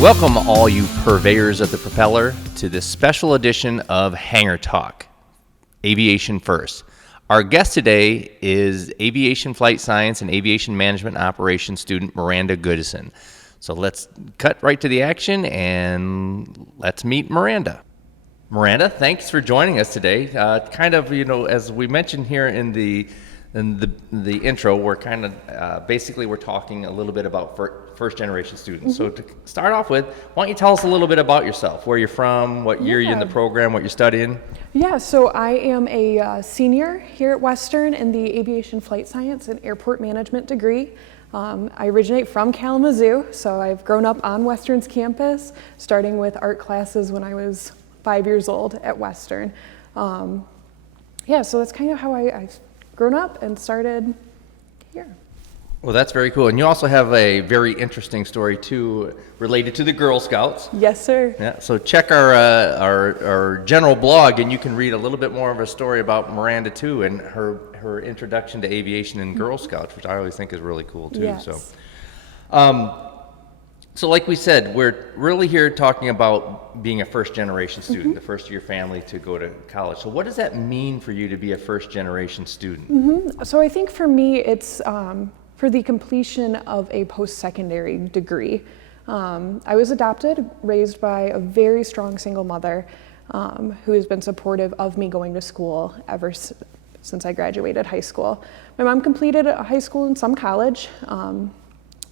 Welcome, all you purveyors of the propeller, to this special edition of Hangar Talk, Aviation First. Our guest today is Aviation Flight Science and Aviation Management Operations student Miranda Goodison. So let's cut right to the action and let's meet Miranda. Miranda, thanks for joining us today. As we mentioned here in the intro, we're basically we're talking a little bit about first generation students. So to start off with, why don't you tell us a little bit about yourself, where you're from, what year you're in the program, what you're studying? Yeah, so I am a senior here at Western in the Aviation Flight Science and Airport Management degree. I originate from Kalamazoo, so I've grown up on Western's campus, starting with art classes when I was 5 years old at Western. So that's kind of how I've grown up and started here. Well, that's very cool. And you also have a very interesting story, too, related to the Girl Scouts. Yes, sir. Yeah, so check our general blog, and you can read a little bit more of a story about Miranda, too, and her introduction to aviation and Girl Scouts, which I always think is really cool, too. Yes. So like we said, we're really here talking about being a first-generation student, the first of your family to go to college. So what does that mean for you to be a first-generation student? So I think for me, it's for the completion of a post-secondary degree. I was adopted, raised by a very strong single mother who has been supportive of me going to school ever since I graduated high school. My mom completed high school and some college,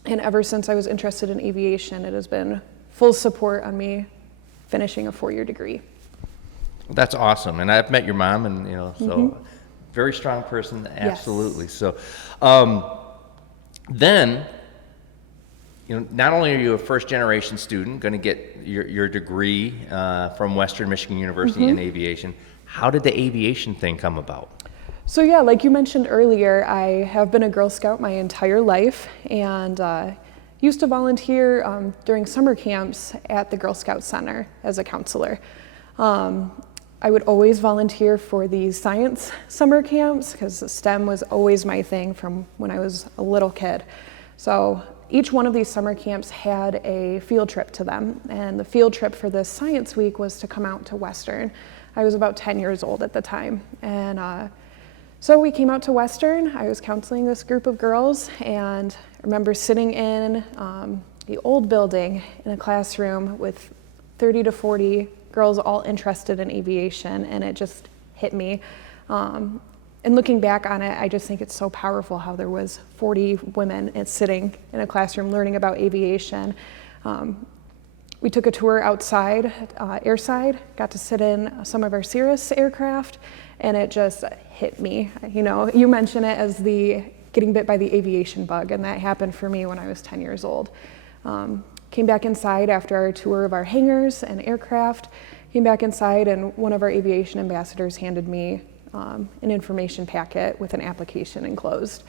and ever since I was interested in aviation, it has been full support on me finishing a 4-year degree. That's awesome, and I've met your mom, and so very strong person, absolutely. Yes. So, then, not only are you a first-generation student, going to get your degree from Western Michigan University in aviation. How did the aviation thing come about? So yeah, like you mentioned earlier, I have been a Girl Scout my entire life, and used to volunteer during summer camps at the Girl Scout Center as a counselor. I would always volunteer for the science summer camps because STEM was always my thing from when I was a little kid. So each one of these summer camps had a field trip to them, and the field trip for this science week was to come out to Western. I was about 10 years old at the time, and so we came out to Western. I was counseling this group of girls, and I remember sitting in the old building in a classroom with 30 to 40 girls all interested in aviation, and it just hit me. And looking back on it, I just think it's so powerful how there was 40 women sitting in a classroom learning about aviation. We took a tour outside, airside, got to sit in some of our Cirrus aircraft, and it just hit me. You mention it as the getting bit by the aviation bug, and that happened for me when I was 10 years old. Came back inside after our tour of our hangars and aircraft, came back inside, and one of our aviation ambassadors handed me an information packet with an application enclosed,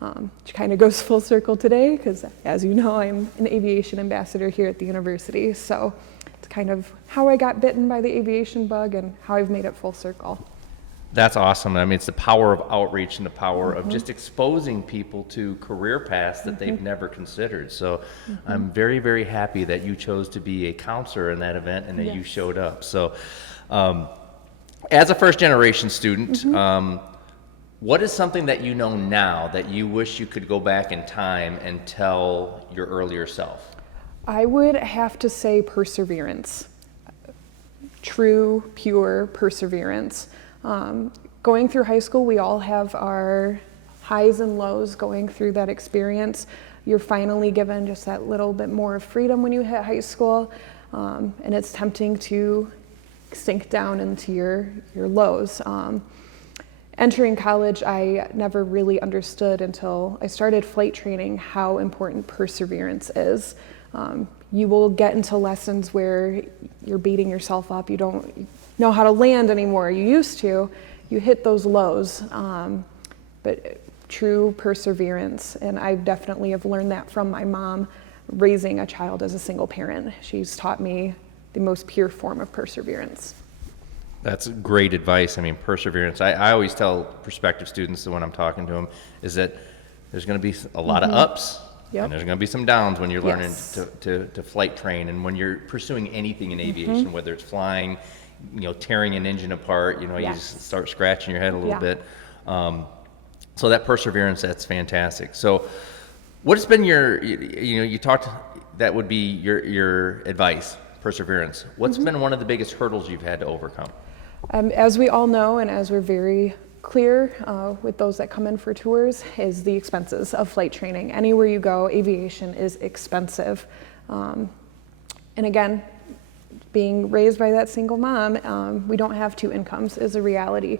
which kind of goes full circle today because, as you know, I'm an aviation ambassador here at the university. So it's kind of how I got bitten by the aviation bug and how I've made it full circle. That's awesome. I mean, it's the power of outreach and the power of just exposing people to career paths that they've never considered. So I'm very, very happy that you chose to be a counselor in that event and that you showed up. So as a first generation student, what is something that you know now that you wish you could go back in time and tell your earlier self? I would have to say perseverance. True, pure perseverance. Going through high school, we all have our highs and lows going through that experience. You're finally given just that little bit more freedom when you hit high school, and it's tempting to sink down into your lows. Entering college, I never really understood until I started flight training how important perseverance is. You will get into lessons where you're beating yourself up, you don't know how to land anymore, you used to, you hit those lows, but true perseverance, and I definitely have learned that from my mom raising a child as a single parent. She's taught me the most pure form of perseverance. That's great advice. I mean, perseverance. I always tell prospective students that when I'm talking to them is that there's going to be a lot of ups Yep. And there's going to be some downs when you're learning Yes. to flight train, and when you're pursuing anything in aviation, whether it's flying, tearing an engine apart, you Yes. just start scratching your head a little Yeah. bit. So that perseverance, that's fantastic. So what has been you talked, that would be your advice, perseverance. What's been one of the biggest hurdles you've had to overcome? As we all know, and as we're very clear with those that come in for tours, is the expenses of flight training. Anywhere you go, aviation is expensive. And again, being raised by that single mom, we don't have two incomes is a reality.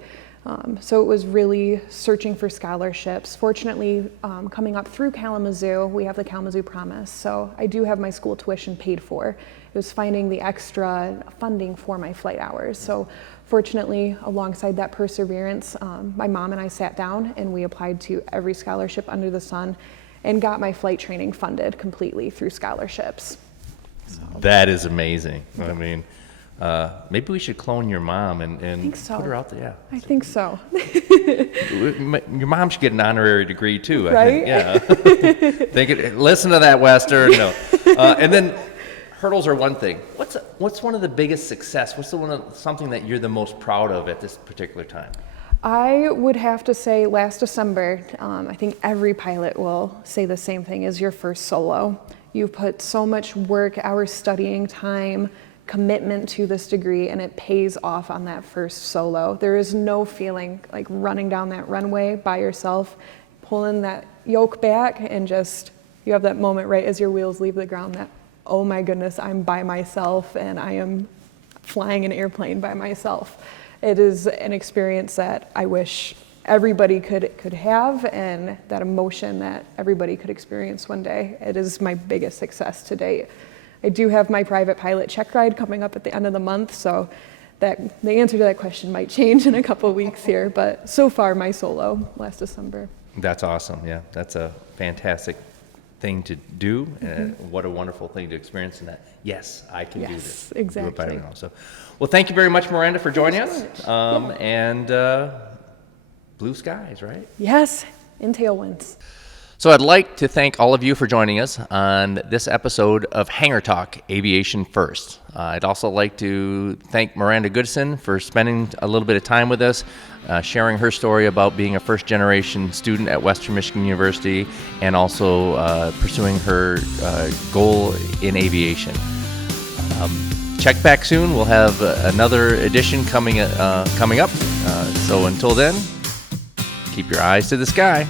So it was really searching for scholarships. Fortunately, coming up through Kalamazoo, we have the Kalamazoo Promise. So I do have my school tuition paid for. It was finding the extra funding for my flight hours. So fortunately, alongside that perseverance, my mom and I sat down and we applied to every scholarship under the sun and got my flight training funded completely through scholarships. That is amazing. I mean, maybe we should clone your mom and think so. put her out there. Yeah. I think so. Your mom should get an honorary degree too. I Right? think. Yeah. Listen to that, Western. No. And then hurdles are one thing. What's one of the biggest success? What's something that you're the most proud of at this particular time? I would have to say last December, I think every pilot will say the same thing, is your first solo. You've put so much work, hours studying, time, commitment to this degree, and it pays off on that first solo. There is no feeling like running down that runway by yourself, pulling that yoke back, and just, you have that moment right as your wheels leave the ground that, oh my goodness, I'm by myself and I am flying an airplane by myself. It is an experience that I wish everybody could have, and that emotion that everybody could experience one day. It is my biggest success to date. I do have my private pilot check ride coming up at the end of the month, so that the answer to that question might change in a couple of weeks here, but so far my solo last December. That's awesome. Yeah, that's a fantastic thing to do, and what a wonderful thing to experience. And that, yes, I can do Yes, this. exactly. Do it better now. So, well, thank you very much, Miranda, for joining us. And blue skies, right? Yes, in tailwinds. So I'd like to thank all of you for joining us on this episode of Hangar Talk Aviation First. I'd also like to thank Miranda Goodison for spending a little bit of time with us, sharing her story about being a first-generation student at Western Michigan University, and also pursuing her goal in aviation. Check back soon. We'll have another edition coming up. So until then, keep your eyes to the sky.